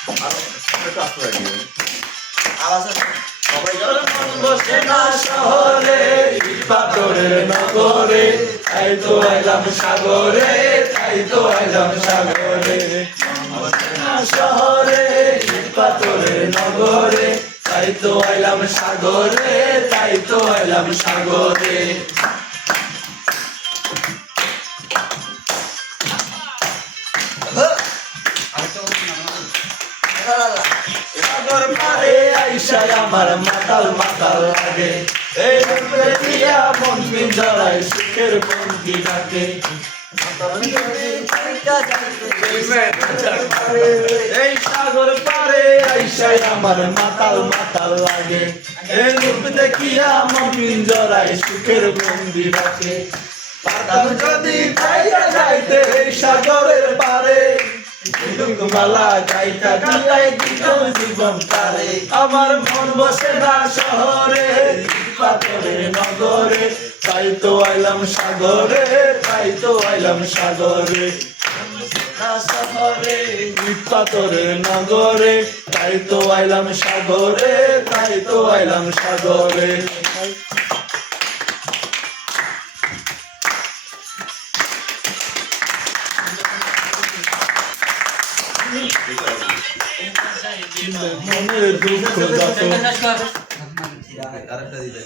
আর একটু আস্তে রাখি আওয়াজ সবাই তোর মন বসে না শহরে ইট পাথরের নগরে তাই তো আইলাম সাগরে তাই তো আইলাম সাগরে মন বসে না শহরে ইট পাথরের নগরে তাই তো আইলাম সাগরে তাই তো আইলাম সাগরে সাগর পারে আইসায় আমার মাতাল মাতাল লাগে এই দিয়া মন জড়াই সুখের বন্দি ডাকে এই সাগর পারে আইসায় আমার মাতাল মাতাল লাগে এই রূপ দেখিয়া মন জড়াই সুখের বন্দি ডাকে পাতাল যদি পাইয়া যাইতে এই সাগরের পারে মালা গাইতা গাইতাই দিতাম জীবন পারে আমার মন বসে না শহরে পাথরের নগরে তাই তো আইলাম সাগরে তাই তো আইলাম সাগরে শহরে পাথরের নগরে তাই তো আইলাম সাগরে তাই তো আইলাম সাগরে মনের দুঃখ যত আরেকটা দিতে